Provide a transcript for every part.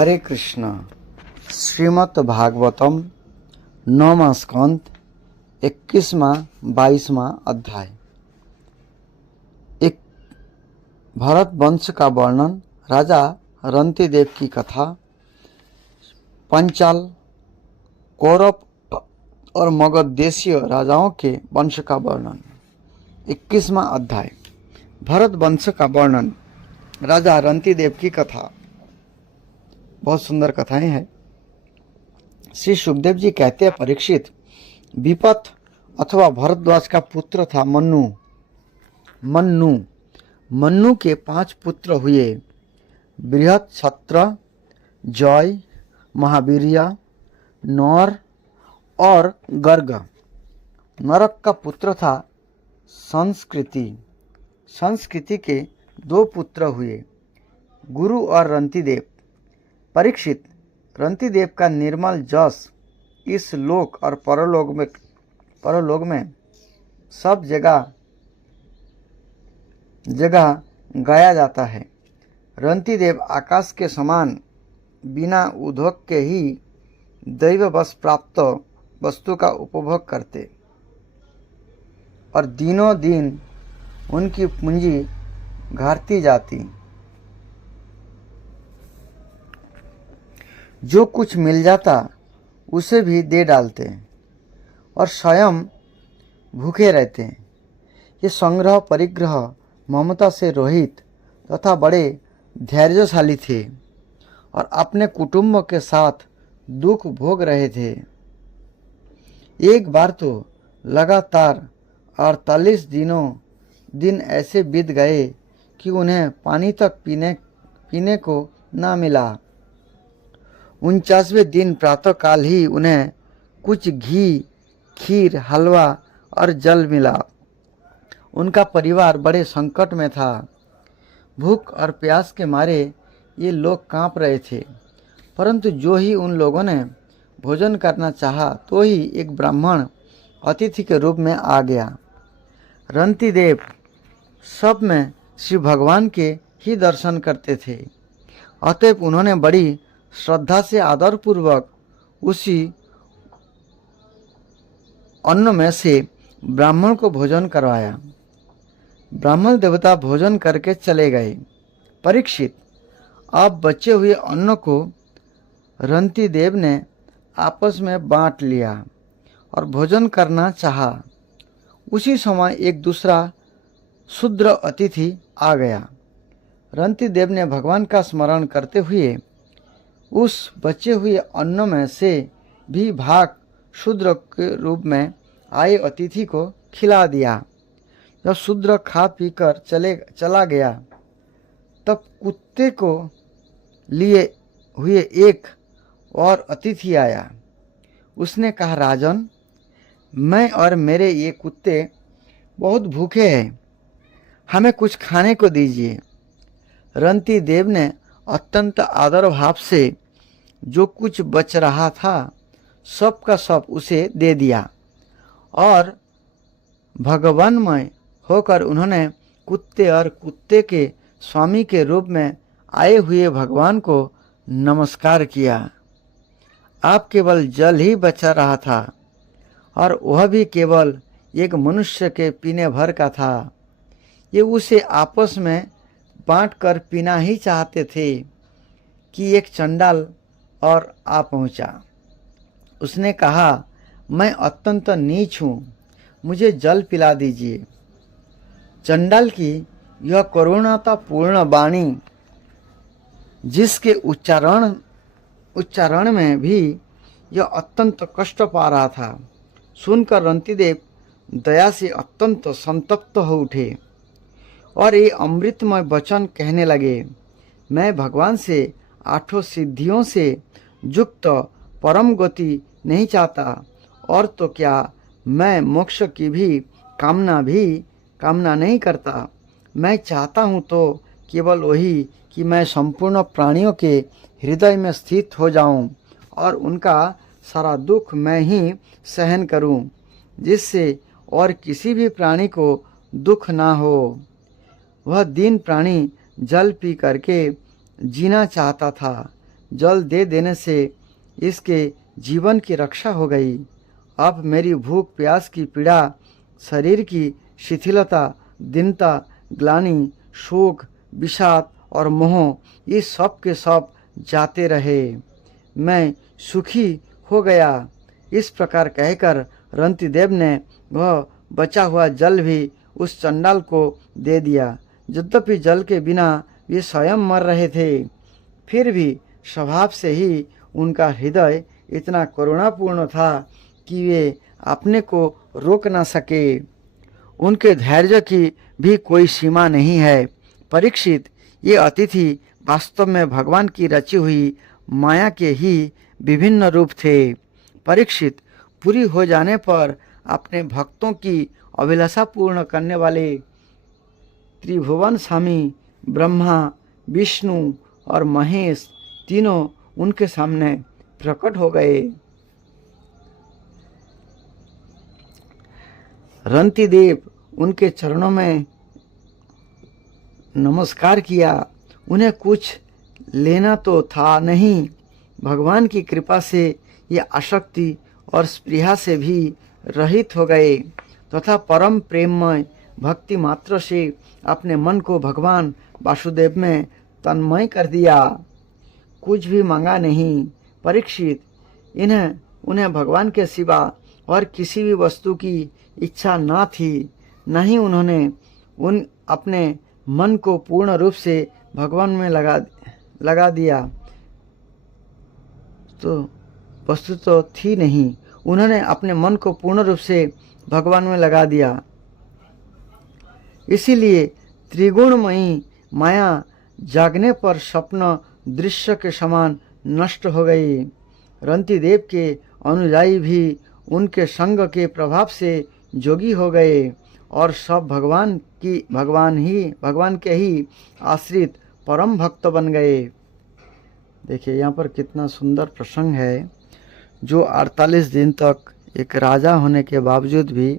हरे कृष्णा। श्रीमद् भागवतम 9वां स्कंद 21वां 22वां अध्याय। एक भरत वंश का वर्णन, राजा रंतिदेव की कथा, पंचाल, कौरव और मगध देशीय राजाओं के वंश का वर्णन। 21वां अध्याय। भरत वंश का वर्णन, राजा रंतिदेव की कथा। बहुत सुंदर कथाएं हैं। श्री सुखदेव जी कहते हैं, परीक्षित, विपत अथवा भरद्वाज का पुत्र था मन्नु। मन्नु के 5 पुत्र हुए, बृहत, छत्र, जय, महावीर्य, नौर और गर्ग। नरक का पुत्र था संस्कृति के 2 पुत्र हुए, गुरु और रंतिदेव। परीक्षित, रंतिदेव का निर्मल जस इस लोक और परलोक में सब जगह गाया जाता है। रंतिदेव आकाश के समान बिना उद्योग के ही दैववश प्राप्त वस्तु का उपभोग करते और दिनों दिन उनकी पूंजी घटती जाती। जो कुछ मिल जाता उसे भी दे डालते और स्वयं भूखे रहते। ये संग्रह परिग्रह ममता से रहित तथा बड़े धैर्यशाली थे और अपने कुटुंब के साथ दुख भोग रहे थे। एक बार तो लगातार 48 दिन ऐसे बीत गए कि उन्हें पानी तक पीने को न मिला। 49वें दिन प्रातःकाल ही उन्हें कुछ घी, खीर, हलवा और जल मिला। उनका परिवार बड़े संकट में था। भूख और प्यास के मारे ये लोग कांप रहे थे। परंतु जो ही उन लोगों ने भोजन करना चाहा, तो ही एक ब्राह्मण अतिथि के रूप में आ गया। रंतिदेव सब में श्री भगवान के ही दर्शन करते थे, अतएव उन्होंने बड़ी श्रद्धा से आदरपूर्वक उसी अन्न में से ब्राह्मण को भोजन करवाया। ब्राह्मण देवता भोजन करके चले गए। परीक्षित, अब बचे हुए अन्न को रंतिदेव ने आपस में बांट लिया और भोजन करना चाहा। उसी समय एक दूसरा शूद्र अतिथि आ गया। रंतिदेव ने भगवान का स्मरण करते हुए उस बचे हुए अन्न में से भी भाग शूद्र के रूप में आए अतिथि को खिला दिया। जब शूद्र खा पीकर चला गया, तब कुत्ते को लिए हुए एक और अतिथि आया। उसने कहा, राजन, मैं और मेरे ये कुत्ते बहुत भूखे हैं, हमें कुछ खाने को दीजिए। रंतिदेव ने अत्यंत आदर भाव से जो कुछ बच रहा था सब का सब उसे दे दिया और भगवानमय होकर उन्होंने कुत्ते और कुत्ते के स्वामी के रूप में आए हुए भगवान को नमस्कार किया। आप केवल जल ही बचा रहा था और वह भी केवल एक मनुष्य के पीने भर का था। ये उसे आपस में बांटकर पीना ही चाहते थे कि एक चंडाल और आ पहुंचा। उसने कहा, मैं अत्यंत नीच हूँ, मुझे जल पिला दीजिए। चंडाल की यह करुणातापूर्ण वाणी, जिसके उच्चारण में भी यह अत्यंत कष्ट पा रहा था, सुनकर रंतिदेव दया से अत्यंत संतप्त हो उठे और ये अमृतमय वचन कहने लगे, मैं भगवान से 8 सिद्धियों से युक्त परम गति नहीं चाहता, और तो क्या मैं मोक्ष की भी कामना नहीं करता। मैं चाहता हूँ तो केवल वही कि मैं संपूर्ण प्राणियों के हृदय में स्थित हो जाऊं और उनका सारा दुख मैं ही सहन करूं, जिससे और किसी भी प्राणी को दुख ना हो। वह दीन प्राणी जल पी करके जीना चाहता था। जल दे देने से इसके जीवन की रक्षा हो गई। अब मेरी भूख प्यास की पीड़ा, शरीर की शिथिलता, दीनता, ग्लानि, शोक, विषाद और मोह, ये सब के सब जाते रहे। मैं सुखी हो गया। इस प्रकार कहकर रंतिदेव ने वह बचा हुआ जल भी उस चंडाल को दे दिया। यद्यपि जल के बिना ये स्वयं मर रहे थे, फिर भी स्वभाव से ही उनका हृदय इतना करुणापूर्ण था कि वे अपने को रोक न सके। उनके धैर्य की भी कोई सीमा नहीं है। परीक्षित, ये अतिथि वास्तव में भगवान की रची हुई माया के ही विभिन्न रूप थे। परीक्षित, पूरी हो जाने पर अपने भक्तों की अभिलाषा पूर्ण करने वाले त्रिभुवन स्वामी ब्रह्मा, विष्णु और महेश तीनों उनके सामने प्रकट हो गए। रंतिदेव उनके चरणों में नमस्कार किया। उन्हें कुछ लेना तो था नहीं। भगवान की कृपा से ये आसक्ति और स्पृहा से भी रहित हो गए तथा परम प्रेममय भक्ति मात्र से अपने मन को भगवान वासुदेव में तन्मय कर दिया। कुछ भी मांगा नहीं। परीक्षित, उन्हें भगवान के सिवा और किसी भी वस्तु की इच्छा न थी। न ही उन्होंने अपने मन को पूर्ण रूप से भगवान में लगा दिया। तो वस्तु तो थी नहीं। उन्होंने अपने मन को पूर्ण रूप से भगवान में लगा दिया। इसीलिए त्रिगुणमयी माया जागने पर स्वप्न दृश्य के समान नष्ट हो गई। रंतिदेव के अनुयायी भी उनके संग के प्रभाव से जोगी हो गए और सब भगवान के ही आश्रित परम भक्त बन गए। देखिए यहाँ पर कितना सुंदर प्रसंग है। जो 48 दिन तक एक राजा होने के बावजूद भी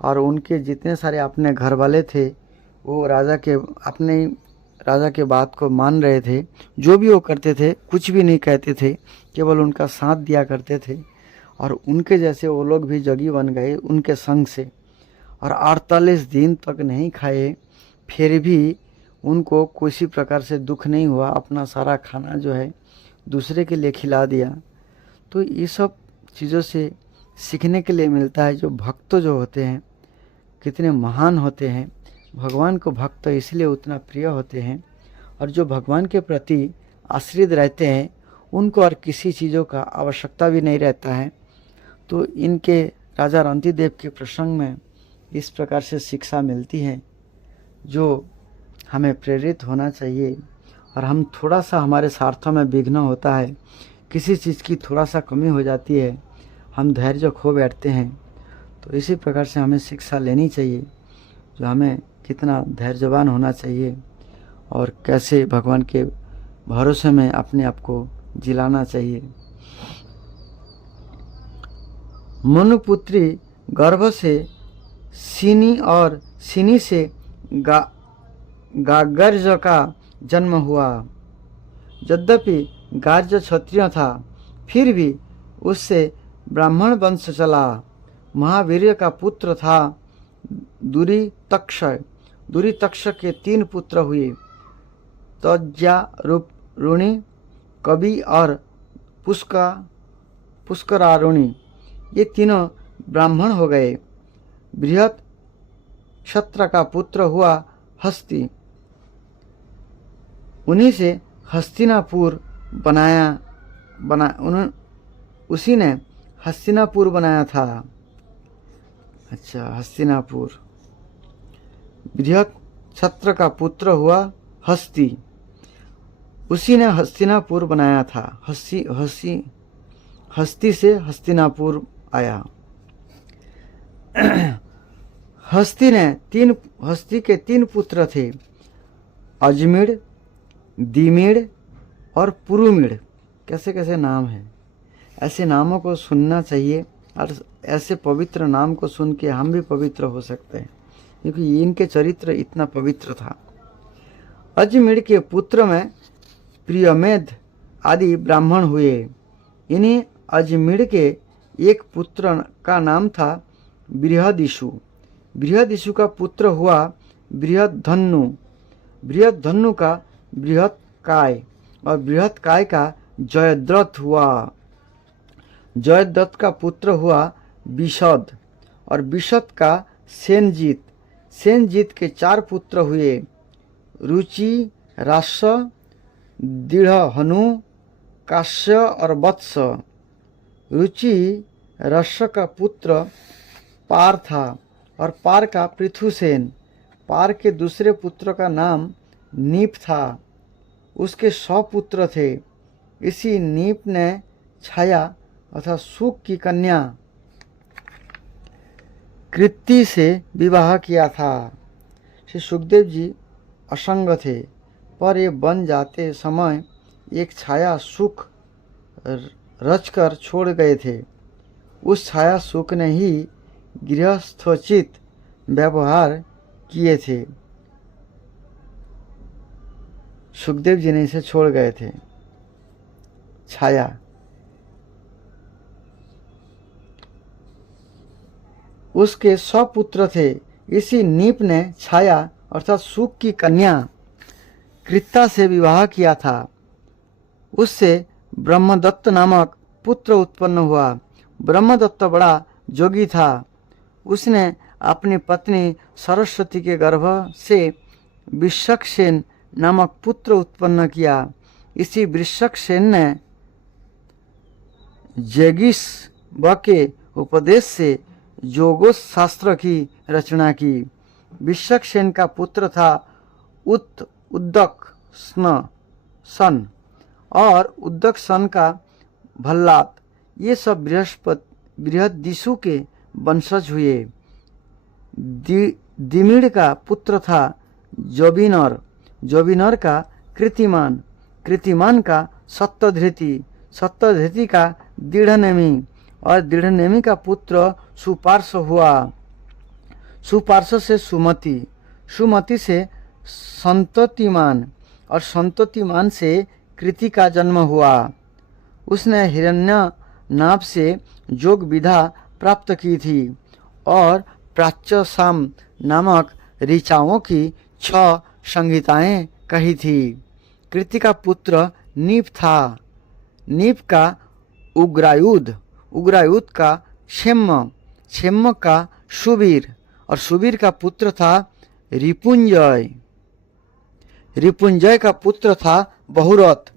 और उनके जितने सारे अपने घर वाले थे वो राजा के बात को मान रहे थे। जो भी वो करते थे कुछ भी नहीं कहते थे, केवल उनका साथ दिया करते थे और उनके जैसे वो लोग भी जगी बन गए उनके संग से। और 48 दिन तक नहीं खाए, फिर भी उनको किसी प्रकार से दुख नहीं हुआ। अपना सारा खाना जो है दूसरे के लिए खिला दिया। तो ये सब चीज़ों से सीखने के लिए मिलता है जो भक्त जो होते हैं कितने महान होते हैं। भगवान को भक्त इसलिए उतना प्रिय होते हैं और जो भगवान के प्रति आश्रित रहते हैं उनको और किसी चीज़ों का आवश्यकता भी नहीं रहता है। तो इनके राजा रंतिदेव के प्रसंग में इस प्रकार से शिक्षा मिलती है जो हमें प्रेरित होना चाहिए। और हम थोड़ा सा हमारे स्वार्थों में विघ्न होता है, किसी चीज़ की थोड़ा सा कमी हो जाती है, हम धैर्य खो बैठते हैं। तो इसी प्रकार से हमें शिक्षा लेनी चाहिए जो हमें कितना धैर्यवान होना चाहिए और कैसे भगवान के भरोसे में अपने आप को जिलाना चाहिए। मनुपुत्री गर्भ से सिनी से गागर्ज का जन्म हुआ। यद्यपि गार्ज क्षत्रिय था, फिर भी उससे ब्राह्मण वंश चला। महावीर्य का पुत्र था दुरीतक्ष के 3 पुत्र हुए, तज्यारुणी, कवि और पुष्करारुणी। ये तीनों ब्राह्मण हो गए। बृहत क्षत्र का पुत्र हुआ हस्ती। उन्हीं से हस्तिनापुर उसी ने हस्तिनापुर बनाया था। अच्छा, हस्तिनापुर। बृहत क्षत्र का पुत्र हुआ हस्ती, उसी ने हस्तिनापुर बनाया था। हस्ती से हस्तिनापुर आया। हस्ती के 3 पुत्र थे, अजमीड़, दीमीड़ और पुरुमीड़। कैसे कैसे नाम हैं। ऐसे नामों को सुनना चाहिए और ऐसे पवित्र नाम को सुन के हम भी पवित्र हो सकते हैं, क्योंकि इनके चरित्र इतना पवित्र था। अजमीड़ के पुत्र में प्रियमेध आदि ब्राह्मण हुए। इन्हीं अजमेर के एक पुत्र का नाम था बृहदिषु। बृहदिषु का पुत्र हुआ बृहद्धनु। बृहद्धनु का बृहत्काय और बृहत्काय का जयद्रथ हुआ। जयद्रथ का पुत्र हुआ विशद और विशद का सेनजीत। सेनजीत के 4 पुत्र हुए, रुचि, रास, दृढ़हनु, काश्य और वत्स। रुचि रस का पुत्र पार था और पार का पृथुसेन। पार के दूसरे पुत्र का नाम नीप था। उसके 100 पुत्र थे। इसी नीप ने छाया अर्थात सुख की कन्या कृति से विवाह किया था। श्री सुखदेव जी असंग थे, पर ये बन जाते समय एक छाया सुख रचकर छोड़ गए थे। उस छाया सुख ने ही गृहस्थोचित व्यवहार किए थे। सुखदेव जी ने इसे छोड़ गए थे। छाया उसके 100 पुत्र थे। इसी नीप ने छाया अर्थात सुख की कन्या कृत्ता से विवाह किया था। उससे ब्रह्मदत्त नामक पुत्र उत्पन्न हुआ। ब्रह्मदत्त बड़ा जोगी था। उसने अपनी पत्नी सरस्वती के गर्भ से वृषकसेन नामक पुत्र उत्पन्न किया। इसी वृषकसेन ने जैगिस के उपदेश से योगोस शास्त्र की रचना की। वृषकसेन का पुत्र था उद्दक सन और उद्दक सन का भल्लात। ये सब बृहदिषु के वंशज हुए। दिमिड़ का पुत्र था जोबिनर। जोबिनर का कृतिमान। कृतिमान का सत्यधृति। सत्यधृति का दृढ़नेमि और दृढ़नेमि का पुत्र सुपार्श हुआ। सुपार्श से सुमति। सुमति से संततिमान और संततिमान से कृति का जन्म हुआ। उसने हिरण्यनाभ से योग विधा प्राप्त की थी और प्राच्य साम नामक ऋचाओं की 6 संहिताएं कही थी। कृति का पुत्र नीप था। नीप का उग्रायुध। उग्रायुध का क्षेम्य। क्षेम्य का सुबीर और सुबीर का पुत्र था रिपुंजय। रिपुंजय का पुत्र था बहुरथ।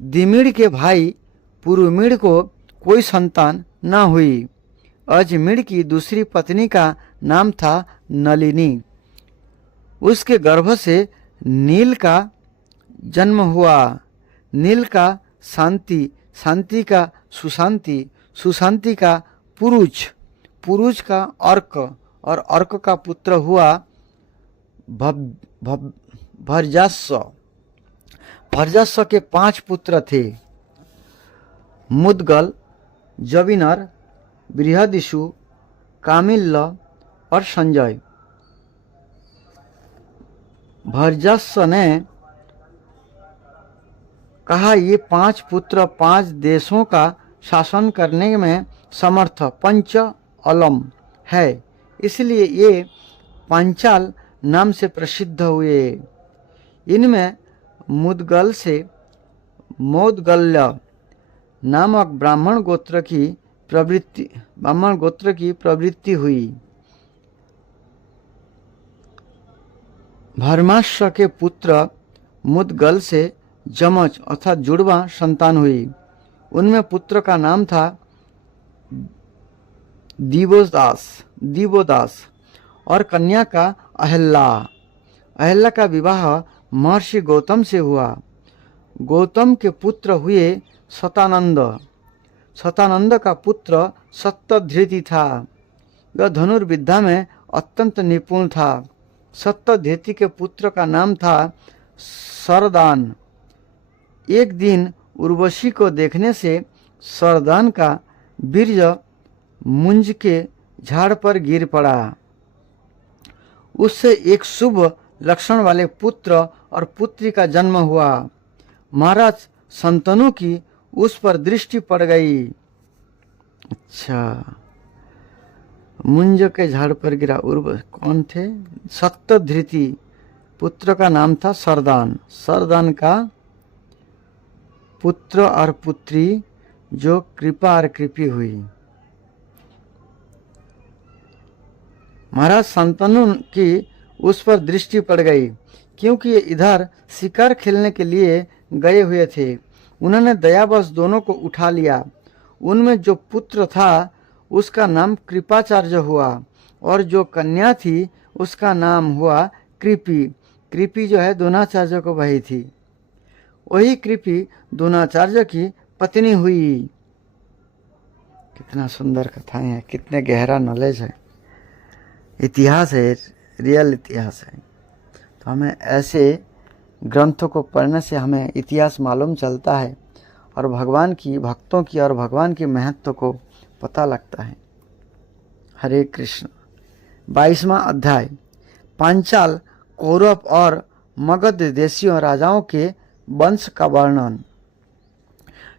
दिमिड़ के भाई पुरुमिड़ को कोई संतान न हुई। अजमिड़ की दूसरी पत्नी का नाम था नलिनी। उसके गर्भ से नील का जन्म हुआ। नील का शांति, शांति का सुशांति, सुशांति का पुरुष, पुरुष का अर्क और अर्क का पुत्र हुआ भर्जास्व। भर्जास्व के 5 पुत्र थे, मुद्गल, जबिनर, बृहदिषु, कामिल्ल और संजय। भर्जास्व ने कहा, ये 5 पुत्र 5 देशों का शासन करने में समर्थ पंच अलम है, इसलिए ये पांचाल नाम से प्रसिद्ध हुए। इनमें मुद्गल से मोदगल्य नामक ब्राह्मण गोत्र की प्रवृत्ति हुई। भर्माश्व के पुत्र मुद्गल से जमज अर्थात जुड़वा संतान हुई। उनमें पुत्र का नाम था दिवोदास और कन्या का अहल्ला। अहल्ला का विवाह महर्षि गौतम से हुआ। गौतम के पुत्र हुए शतानंद। शतानंद का पुत्र सत्यधृति था। वह धनुर्विद्या में अत्यंत निपुण था। सत्यधृति के पुत्र का नाम था सरदान। एक दिन उर्वशी को देखने से सरदान का वीर्य मुंज के झाड़ पर गिर पड़ा। उससे एक शुभ लक्षण वाले पुत्र और पुत्री का जन्म हुआ। महाराज संतनों की उस पर दृष्टि पड़ गई। अच्छा, मुंज के झाड़ पर गिरा उर्व कौन थे? सत्यधृति, पुत्र का नाम था सरदान। सरदान का पुत्र और पुत्री जो कृपा और कृपी हुई। महाराज संतनों की उस पर दृष्टि पड़ गई क्योंकि ये इधर शिकार खेलने के लिए गए हुए थे। उन्होंने दयावश दोनों को उठा लिया। उनमें जो पुत्र था उसका नाम कृपाचार्य हुआ और जो कन्या थी उसका नाम हुआ कृपी। कृपी जो है द्रोणाचार्य को वही थी। वही कृपी द्रोणाचार्य की पत्नी हुई। कितना सुंदर कथाएं हैं, कितने गहरा नॉलेज है, इतिहास है, रियल इतिहास है। तो हमें ऐसे ग्रंथों को पढ़ने से हमें इतिहास मालूम चलता है और भगवान की, भक्तों की और भगवान के महत्व को पता लगता है। हरे कृष्ण। 22वां अध्याय, पांचाल, कौरव और मगध देशियों राजाओं के वंश का वर्णन।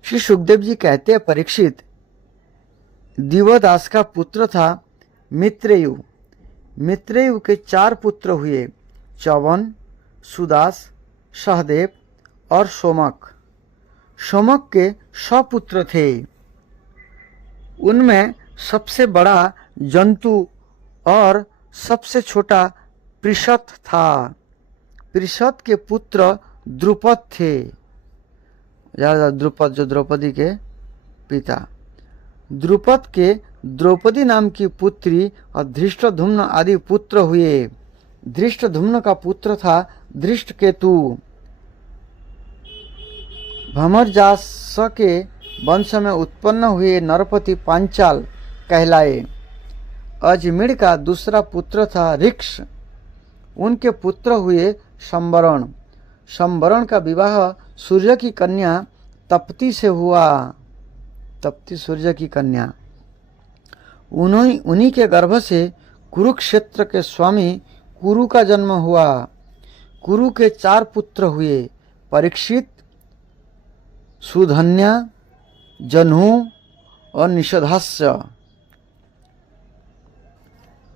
श्री सुखदेव जी कहते हैं, परीक्षित, दिवोदास का पुत्र था मित्रेयु। मित्रेयु के 4 पुत्र हुए, चवन, सुदास, सहदेव और सोमक। सोमक के 100 पुत्र थे। उनमें सबसे बड़ा जंतु और सबसे छोटा पृषत था। पृषत के पुत्र द्रुपद थे, द्रुपद जो द्रौपदी के पिता। द्रुपद के द्रौपदी नाम की पुत्री और धृष्टद्युम्न आदि पुत्र हुए। धृष्टद्युम्न का पुत्र था धृष्टकेतु। भमरजास के वंश में उत्पन्न हुए नरपति पांचाल कहलाए। अजमीर का दूसरा पुत्र था ऋक्ष। उनके पुत्र हुए संवरण। संवरण का विवाह सूर्य की कन्या तप्ती से हुआ। तप्ती सूर्य की कन्या। उन्हीं के गर्भ से कुरुक्षेत्र के स्वामी कुरु का जन्म हुआ। कुरु के 4 पुत्र हुए, परीक्षित, सुधन्या, जन्हू और निषधास्य।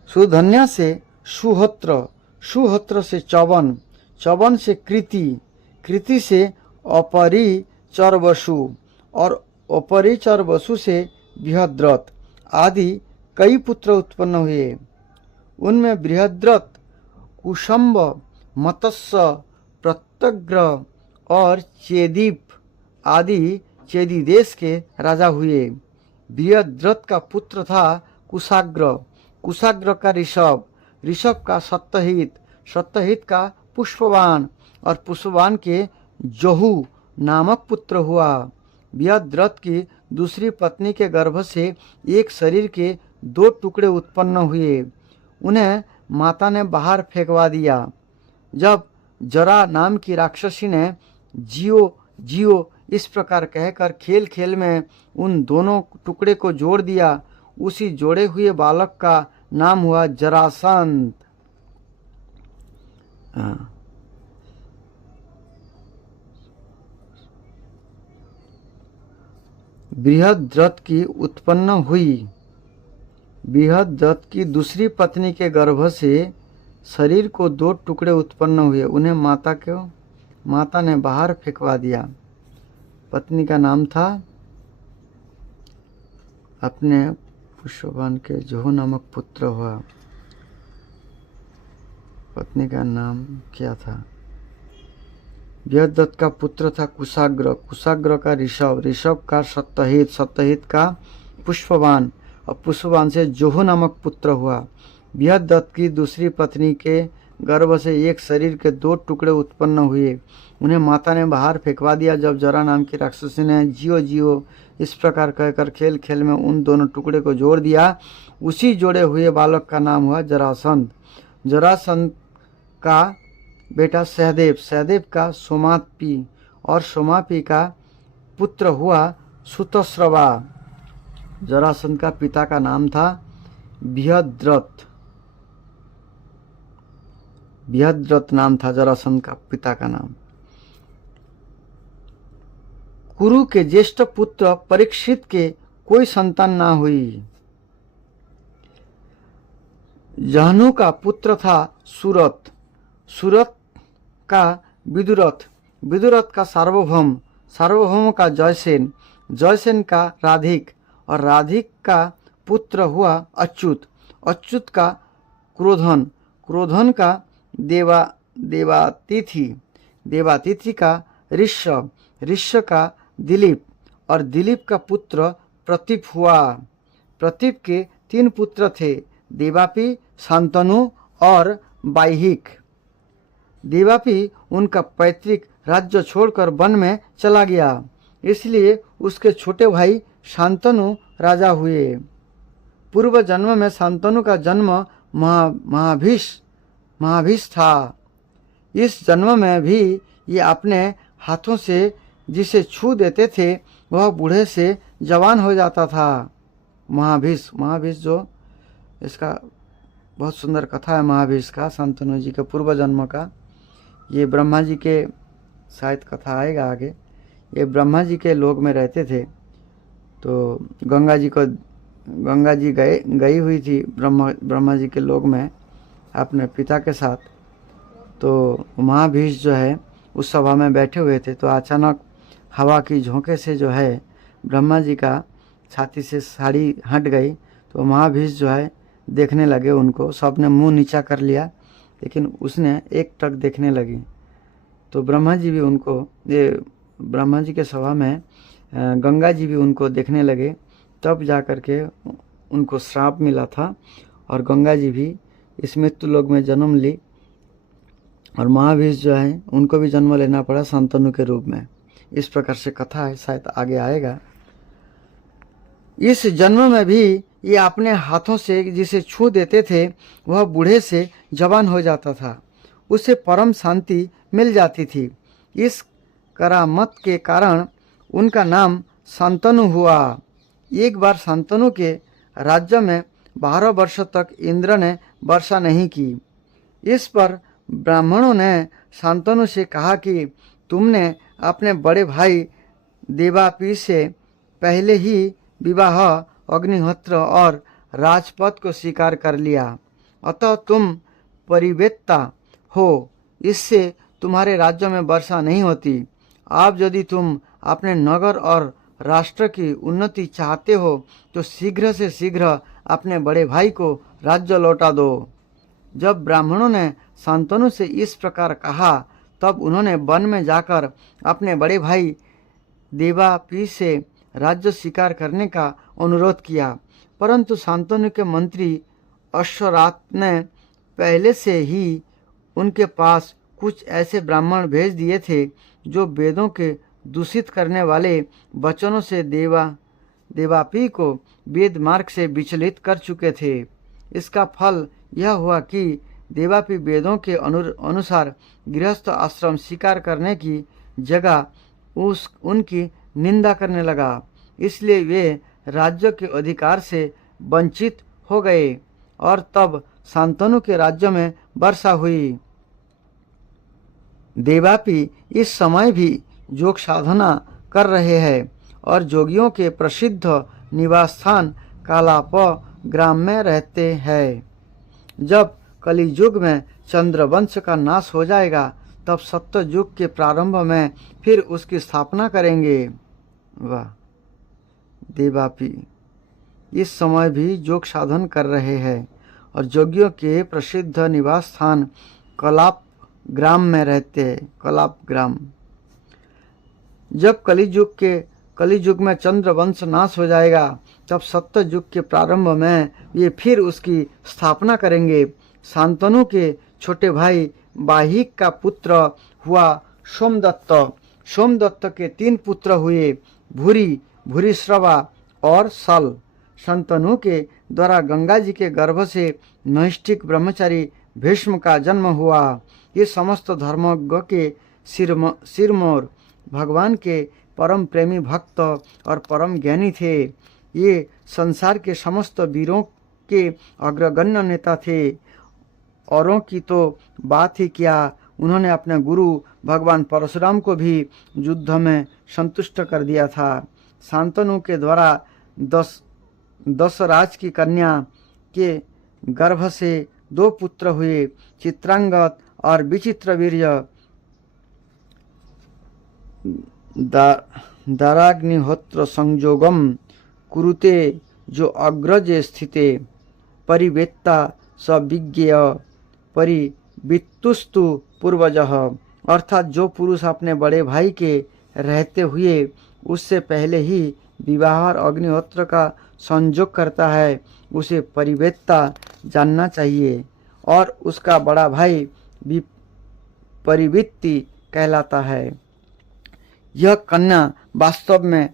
सुधन्या से सुहोत्र, सुहोत्र से चवन, चवन से कृति, कृति से अपरिचरवसु और अपरिचरवसु से बृहद्रथ आदि कई पुत्र उत्पन्न हुए। उनमें बृहद्रथ, कुशंब, मत्स्य, प्रत्यग्र और चेदीप आदि चेदी देश के राजा हुए। बृहद्रथ का पुत्र था कुशाग्र, कुशाग्र का ऋषभ, ऋषभ का सत्यहित, सत्यहित का पुष्पवान और पुष्पवान के जहू नामक पुत्र हुआ। बृहद्रथ की दूसरी पत्नी के गर्भ से एक शरीर के 2 टुकड़े उत्पन्न हुए। उन्हें माता ने बाहर फेंकवा दिया। जब जरा नाम की राक्षसी ने जियो जियो इस प्रकार कहकर खेल खेल में उन दोनों टुकड़े को जोड़ दिया, उसी जोड़े हुए बालक का नाम हुआ जरासंध। बृहद्रथ की उत्पन्न हुई। बृहद्रथ की दूसरी पत्नी के गर्भ से शरीर को 2 टुकड़े उत्पन्न हुए। उन्हें माता ने बाहर फेंकवा दिया। पत्नी का नाम था, अपने पुष्पवान के जहू नामक पुत्र हुआ। पत्नी का नाम क्या था? बृहद्रथ का पुत्र था कुशाग्र, कुशाग्र का ऋषभ, ऋषभ का सत्यहित, सत्यहित का पुष्पवान और पुष्पवान से जोहू नामक पुत्र हुआ। बृहद्रथ की दूसरी पत्नी के गर्भ से एक शरीर के 2 टुकड़े उत्पन्न हुए। उन्हें माता ने बाहर फेंकवा दिया। जब जरा नाम की राक्षसी ने जियो जियो इस प्रकार कहकर खेल खेल में उन दोनों टुकड़े को जोड़ दिया, उसी जोड़े हुए बालक का नाम हुआ जरासंध। जरासंध का बेटा सहदेव, सहदेव का सोमापी और सोमापी का पुत्र हुआ सुतस्रवा। जरासंध का पिता का नाम था बृहद्रथ। बृहद्रथ नाम था जरासंध का पिता का नाम। कुरु के ज्येष्ठ पुत्र परीक्षित के कोई संतान ना हुई। जहनु का पुत्र था सूरत, सूरत का विदुरथ, विदुरथ का सार्वभौम, सार्वभौम का जयसेन, जयसेन का राधिक और राधिक का पुत्र हुआ अच्युत, अच्युत का क्रोधन, क्रोधन का देवातिथि, देवातिथि का ऋष्य, ऋष्य का दिलीप और दिलीप का पुत्र प्रतीप हुआ। प्रतीप के 3 पुत्र थे, देवापी, शांतनु और बाह्यिक। देवापी उनका पैतृक राज्य छोड़कर वन में चला गया, इसलिए उसके छोटे भाई शांतनु राजा हुए। पूर्व जन्म में शांतनु का जन्म महाभीष था। इस जन्म में भी ये अपने हाथों से जिसे छू देते थे वह बूढ़े से जवान हो जाता था। महाभीष, महाभीष जो इसका बहुत सुंदर कथा है महाभीष का, शांतनु जी के पूर्व जन्म का। ये ब्रह्मा जी के, शायद कथा आएगा आगे, ये ब्रह्मा जी के लोक में रहते थे। तो गंगा जी गई हुई थी ब्रह्मा जी के लोक में अपने पिता के साथ। तो महाभीष जो है उस सभा में बैठे हुए थे, तो अचानक हवा की झोंके से जो है ब्रह्मा जी का छाती से साड़ी हट गई। तो महाभीष जो है देखने लगे उनको, सबने मुंह नीचा कर लिया, लेकिन उसने एक टक देखने लगी। तो ब्रह्मा जी भी उनको, ये ब्रह्मा जी के सभा में गंगा जी भी उनको देखने लगे। तब जा कर के उनको श्राप मिला था और गंगा जी भी इस मृत्यु लोक में जन्म ली और महाभीष जो है उनको भी जन्म लेना पड़ा शांतनु के रूप में। इस प्रकार से कथा है, शायद आगे आएगा। इस जन्म में भी ये अपने हाथों से जिसे छू देते थे वह बूढ़े से जवान हो जाता था, उसे परम शांति मिल जाती थी। इस करामत के कारण उनका नाम शांतनु हुआ। एक बार शांतनु के राज्य में 12 वर्ष तक इंद्र ने वर्षा नहीं की। इस पर ब्राह्मणों ने शांतनु से कहा कि तुमने अपने बड़े भाई देवापी से पहले ही विवाह, अग्निहोत्र और राजपद को स्वीकार कर लिया, अतः तुम परिवेत्ता हो, इससे तुम्हारे राज्य में वर्षा नहीं होती। अब यदि तुम अपने नगर और राष्ट्र की उन्नति चाहते हो तो शीघ्र से शीघ्र अपने बड़े भाई को राज्य लौटा दो। जब ब्राह्मणों ने शांतनु से इस प्रकार कहा तब उन्होंने वन में जाकर अपने बड़े भाई देवापी से राज्य स्वीकार करने का अनुरोध किया, परंतु शांतनु के मंत्री अश्वरात ने पहले से ही उनके पास कुछ ऐसे ब्राह्मण भेज दिए थे जो वेदों के दूषित करने वाले वचनों से देवापी को वेद मार्ग से विचलित कर चुके थे। इसका फल यह हुआ कि देवापी वेदों के अनुसार गृहस्थ आश्रम स्वीकार करने की जगह उनकी निंदा करने लगा, इसलिए वे राज्य के अधिकार से वंचित हो गए और तब शांतनु के राज्य में वर्षा हुई। देवापी इस समय भी योग साधना कर रहे हैं और जोगियों के प्रसिद्ध निवास स्थान कालाप ग्राम में रहते हैं। जब कलियुग में चंद्रवंश का नाश हो जाएगा तब सत्य युग के प्रारंभ में फिर उसकी स्थापना करेंगे। वाह! देवापी इस समय भी योग साधन कर रहे हैं और जोगियों के प्रसिद्ध निवास स्थान कलाप ग्राम में रहते हैं। कलाप ग्राम। जब कलियुग में चंद्रवंश नाश हो जाएगा तब सत्य युग के प्रारंभ में ये फिर उसकी स्थापना करेंगे। शांतनु के छोटे भाई बाहिक का पुत्र हुआ सोमदत्त। सोमदत्त के 3 पुत्र हुए, भूरी, भूरिश्रवा और सल। शांतनु के द्वारा गंगा जी के गर्भ से नैष्ठिक ब्रह्मचारी भीष्म का जन्म हुआ। ये समस्त धर्मज्ञ के सिरमौर भगवान के परम प्रेमी भक्त और परम ज्ञानी थे। ये संसार के समस्त वीरों के अग्रगण्य नेता थे। औरों की तो बात ही क्या, उन्होंने अपने गुरु भगवान परशुराम को भी युद्ध में संतुष्ट कर दिया था। शांतनु के द्वारा दशराज की कन्या के गर्भ से 2 पुत्र हुए, चित्रांगत और विचित्रवीर्य। दाराग्निहोत्र संयोगम कुरुते जो अग्रजे स्थिते परिवेत्ता सविज्ञेय परिवित्तुस्तु पूर्वजः, अर्थात जो पुरुष अपने बड़े भाई के रहते हुए उससे पहले ही विवाह और अग्निहोत्र का संयोग करता है, उसे परिवेत्ता जानना चाहिए और उसका बड़ा भाई भी परिवित्ति कहलाता है। यह कन्या वास्तव में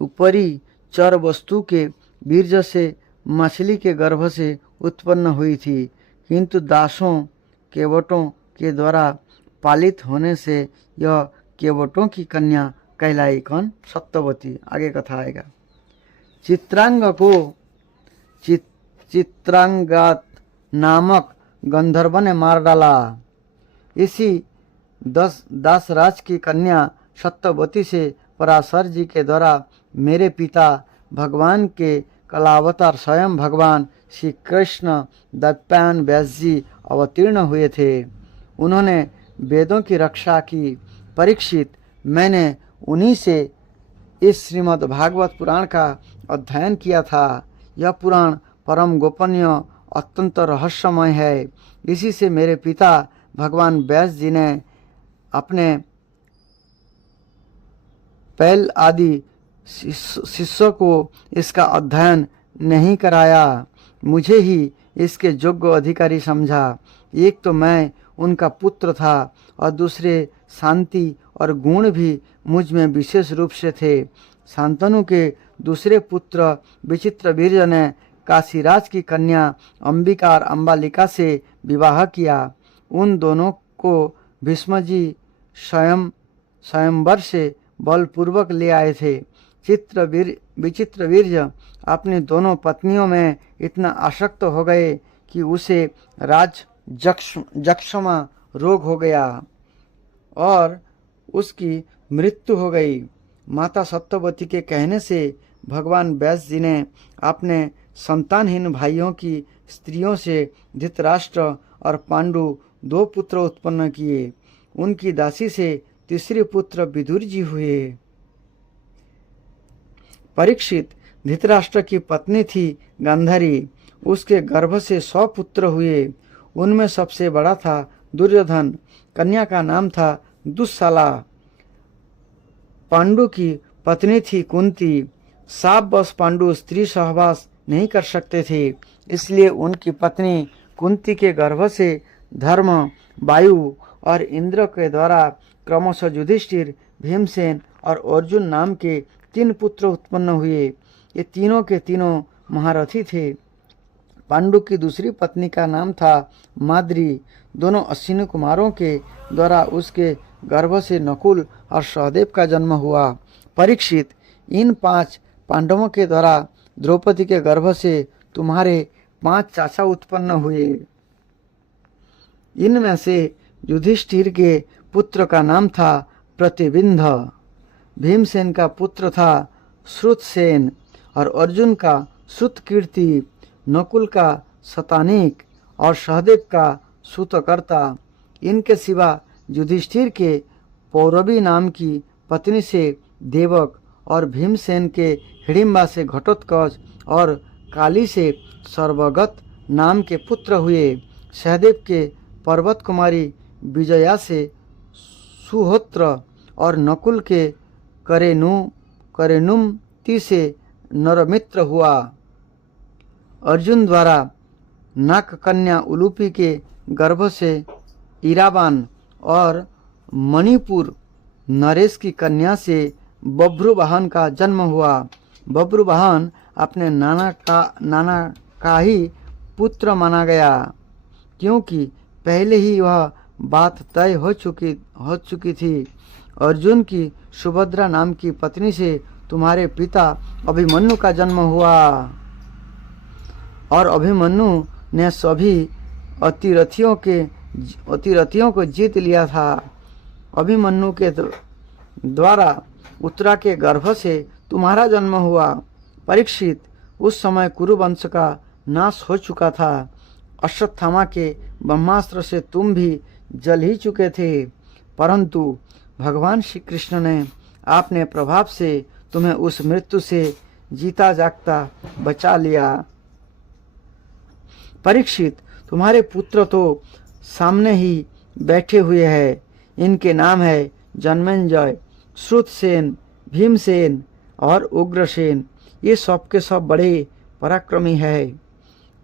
उपरिचर वस्तु के वीर्य से मछली के गर्भ से उत्पन्न हुई थी, किंतु दासों केवटों के द्वारा पालित होने से यह केवटों की कन्या कहलाई। कौन? सत्यवती। आगे कथा आएगा। चित्रांग को चित्रांगात नामक गंधर्व ने मार डाला। इसी दासराज की कन्या सत्यवती से पराशर जी के द्वारा मेरे पिता भगवान के कलावतार स्वयं भगवान श्री कृष्ण दत्तायन व्यास जी अवतीर्ण हुए थे। उन्होंने वेदों की रक्षा की। परीक्षित, मैंने उन्हीं से इस श्रीमद् भागवत पुराण का अध्ययन किया था। यह पुराण परम गोपनीय अत्यंत रहस्यमय है। इसी से मेरे पिता भगवान व्यास जी ने अपने पैल आदि शिष्यों को इसका अध्ययन नहीं कराया, मुझे ही इसके योग्य अधिकारी समझा। एक तो मैं उनका पुत्र था और दूसरे शांति और गुण भी मुझ में विशेष रूप से थे। शांतनु के दूसरे पुत्र विचित्रवीर्य ने काशीराज की कन्या अंबिका और अंबालिका से विवाह किया। उन दोनों को भीष्मजी स्वयंवर से बलपूर्वक ले आए थे। विचित्रवीर्य अपनी दोनों पत्नियों में इतना आसक्त हो गए कि उसे जक्षमा रोग हो गया और उसकी मृत्यु हो गई। माता सत्यवती के कहने से भगवान व्यास जी ने अपने संतानहीन भाइयों की स्त्रियों से धृतराष्ट्र और पांडु 2 पुत्र उत्पन्न किए। उनकी दासी से तीसरे पुत्र विदुर जी हुए। परीक्षित, धृतराष्ट्र की पत्नी थी गांधारी। उसके गर्भ से 100 पुत्र हुए। उनमें सबसे बड़ा था दुर्योधन। कन्या का नाम था दुस्साला। पांडु की पत्नी थी कुंती। शापवश पांडु स्त्री सहवास नहीं कर सकते थे, इसलिए उनकी पत्नी कुंती के गर्भ से धर्म, वायु और इंद्र के द्वारा क्रमशः युधिष्ठिर, भीमसेन और अर्जुन नाम के 3 पुत्र उत्पन्न हुए। ये तीनों के तीनों महारथी थे। पांडु की दूसरी पत्नी का नाम था माद्री। दोनों अश्विनी कुमारों के द्वारा उसके गर्भ से नकुल और सहदेव का जन्म हुआ। परीक्षित, इन 5 पांडवों के द्वारा द्रौपदी के गर्भ से तुम्हारे 5 चाचा उत्पन्न हुए। इनमें से युधिष्ठिर के पुत्र का नाम था प्रतिबिंध, भीमसेन का पुत्र था श्रुतसेन और अर्जुन का श्रुतकीर्ति, नकुल का शतानीक और सहदेव का सूतकर्ता। इनके सिवा युधिष्ठिर के पौरवी नाम की पत्नी से देवक और भीमसेन के हिडिंबा से घटोत्कच और काली से सर्वगत नाम के पुत्र हुए। सहदेव के पर्वत कुमारी विजया से सुहोत्र और नकुल के करेनुमति से नरमित्र हुआ। अर्जुन द्वारा नाक कन्या उलूपी के गर्भ से इराबान और मणिपुर नरेश की कन्या से बभ्रुवाहन का जन्म हुआ। बभ्रुवाहन अपने नाना का ही पुत्र माना गया, क्योंकि पहले ही वह बात तय हो चुकी थी। अर्जुन की सुभद्रा नाम की पत्नी से तुम्हारे पिता अभिमन्यु का जन्म हुआ और अभिमन्यु ने सभी अतिरथियों के अतिरथियों को जीत लिया था। अभिमन्यु के द्वारा उत्तरा के गर्भ से तुम्हारा जन्म हुआ। परीक्षित, उस समय कुरुवंश का नाश हो चुका था। अश्वत्थामा के ब्रह्मास्त्र से तुम भी जल ही चुके थे, परंतु भगवान श्री कृष्ण ने आपने प्रभाव से तुम्हें उस मृत्यु से जीता जागता बचा लिया। परीक्षित, तुम्हारे पुत्र तो सामने ही बैठे हुए हैं। इनके नाम है जन्मेंजय, श्रुतसेन, भीमसेन और उग्रसेन। ये सब के सब बड़े पराक्रमी है।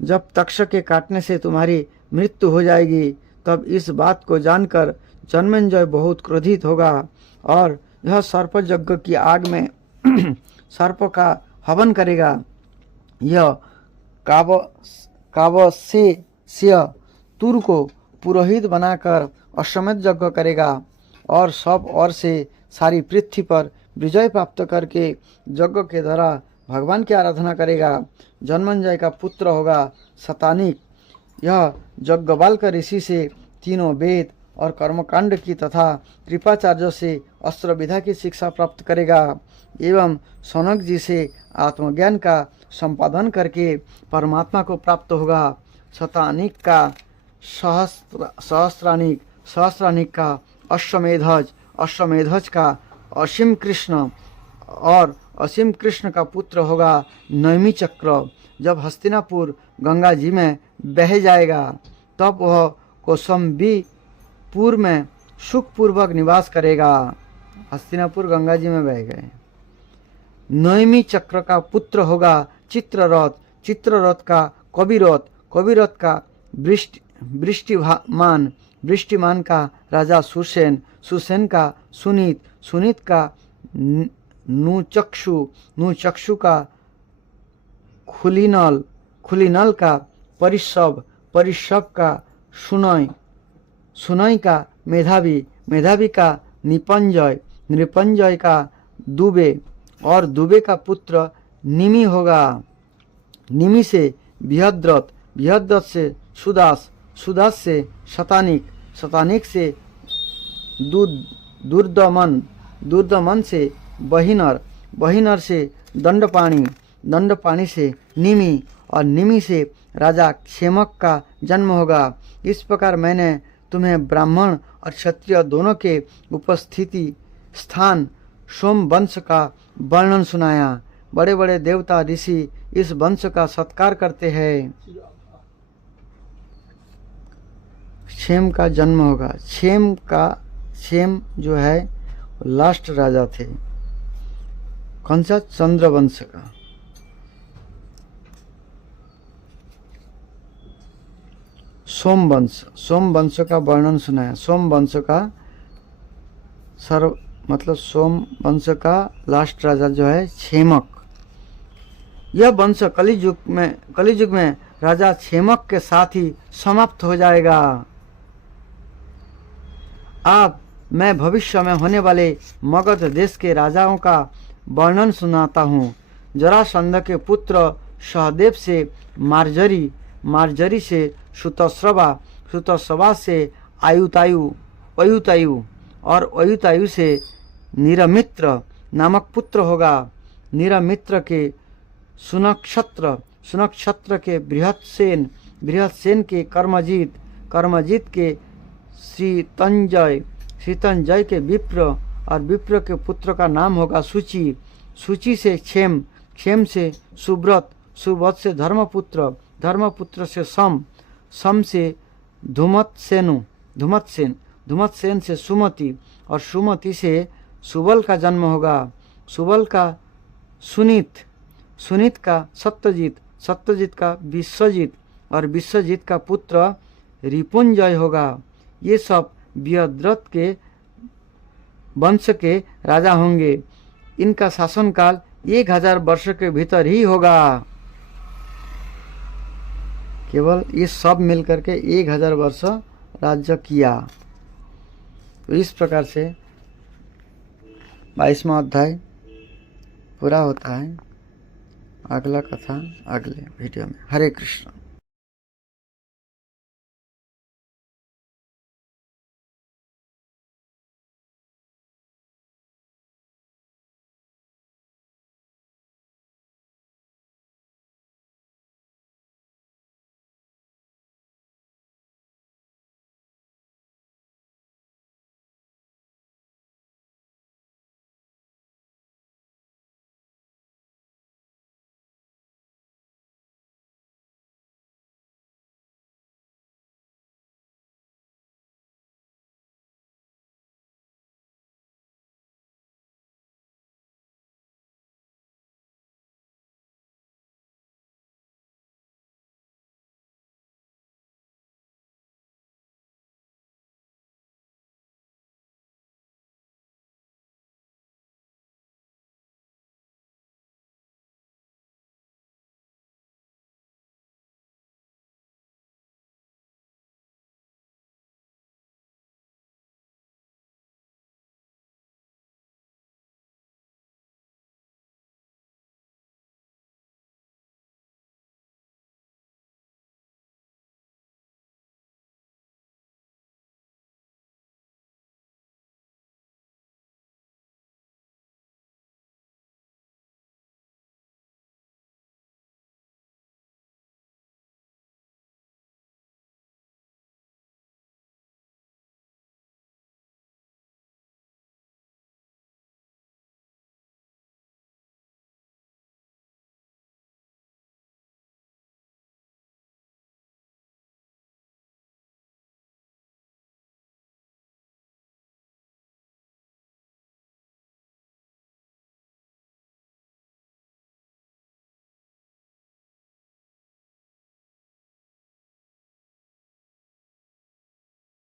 जब तक्षक के काटने से तुम्हारी मृत्यु हो जाएगी, तब इस बात को जानकर जन्मेंजय बहुत क्रोधित होगा और यह सर्प यज्ञ की आग में सर्प का हवन करेगा। यह कावस्य तुर को पुरोहित बनाकर अश्वमेध यज्ञ करेगा और सब ओर से सारी पृथ्वी पर विजय प्राप्त करके यज्ञ के द्वारा भगवान की आराधना करेगा। जन्मेंजय का पुत्र होगा शतानिक। यह यज्ञवल्क्य ऋषि से तीनों वेद और कर्मकांड की तथा कृपाचार्य से अस्त्र विद्या की शिक्षा प्राप्त करेगा एवं सौनक जी से आत्मज्ञान का संपादन करके परमात्मा को प्राप्त होगा। शतानिक का सहस्रानिक का अश्वमेधज का असीम कृष्ण और असीम कृष्ण का पुत्र होगा नैमी चक्र। जब हस्तिनापुर गंगा जी में बह जाएगा, तब वह कौसंबीपुर में सुखपूर्वक निवास करेगा। हस्तिनापुर गंगा जी में बह गए। नैमी चक्र का पुत्र होगा चित्ररथ, चित्ररथ का कविरथ, कविरथ का वृष्टिमान का राजा सुसेन, सुसेन का सुनीत, सुनीत का नुचक्षु, नुचक्षु का खुलिनल, खुलिनल का परिषभ, परिषभ का सुनय, सुनय का मेधावी, मेधावी का निपंजय, निपंजय का दुबे और दुबे का पुत्र निमि होगा। निमि से बृहद्रथ, बृहद्रथ से सुदास, सुदास से शतानिक, शतानिक से दुर्दमन, दुर्दमन से बहिनर, बहिनर से दंडपाणी, दंडपाणी से निमि और निमि से राजा क्षेमक का जन्म होगा। इस प्रकार मैंने तुम्हें ब्राह्मण और क्षत्रिय दोनों के उपस्थिति स्थान सोम वंश का वर्णन सुनाया। बड़े बड़े देवता ऋषि इस वंश का सत्कार करते हैं। क्षेम का जन्म होगा। क्षेम जो है लास्ट राजा थे। कौन सा? चंद्रवंश का। सोमवंश, सोमवंश का वर्णन सुनाया। सोमवंश का सोमवंश का लास्ट राजा जो है क्षेमक। यह वंश कलियुग में राजा क्षेमक के साथ ही समाप्त हो जाएगा। अब मैं भविष्य में होने वाले मगध देश के राजाओं का वर्णन सुनाता हूँ। जरासंध के पुत्र सहदेव से मार्जरी, मार्जरी से सुतस्रवा, सुतस्रवा से आयुतायु, अयुतायु और अयुतायु से निरमित्र नामक पुत्र होगा। निरमित्र के सुनक्षत्र, सुनक्षत्र के बृहत्सेन, बृहत्सेन के कर्मजीत, कर्मजीत के श्रीतंजय, श्रीतंजय के विप्र और विप्र के पुत्र का नाम होगा शुचि। शुचि से क्षेम, क्षेम से सुव्रत, सुव्रत से धर्मपुत्र, धर्मपुत्र से सम, सम से धुमत्सेनु, धुमत्सेन, धुमत्सेन से सुमति और सुमति से सुबल का जन्म होगा। सुबल का सुनीत, सुनीत का सत्यजीत, सत्यजीत का विश्वजीत और विश्वजीत का पुत्र रिपुंजय होगा। ये सब बृहद्रथ के वंश के राजा होंगे। इनका शासनकाल 1000 वर्ष के भीतर ही होगा। केवल ये सब मिलकर के 1000 वर्ष राज्य किया। तो इस प्रकार से 22वां अध्याय पूरा होता है। अगला कथा अगले वीडियो में। हरे कृष्ण।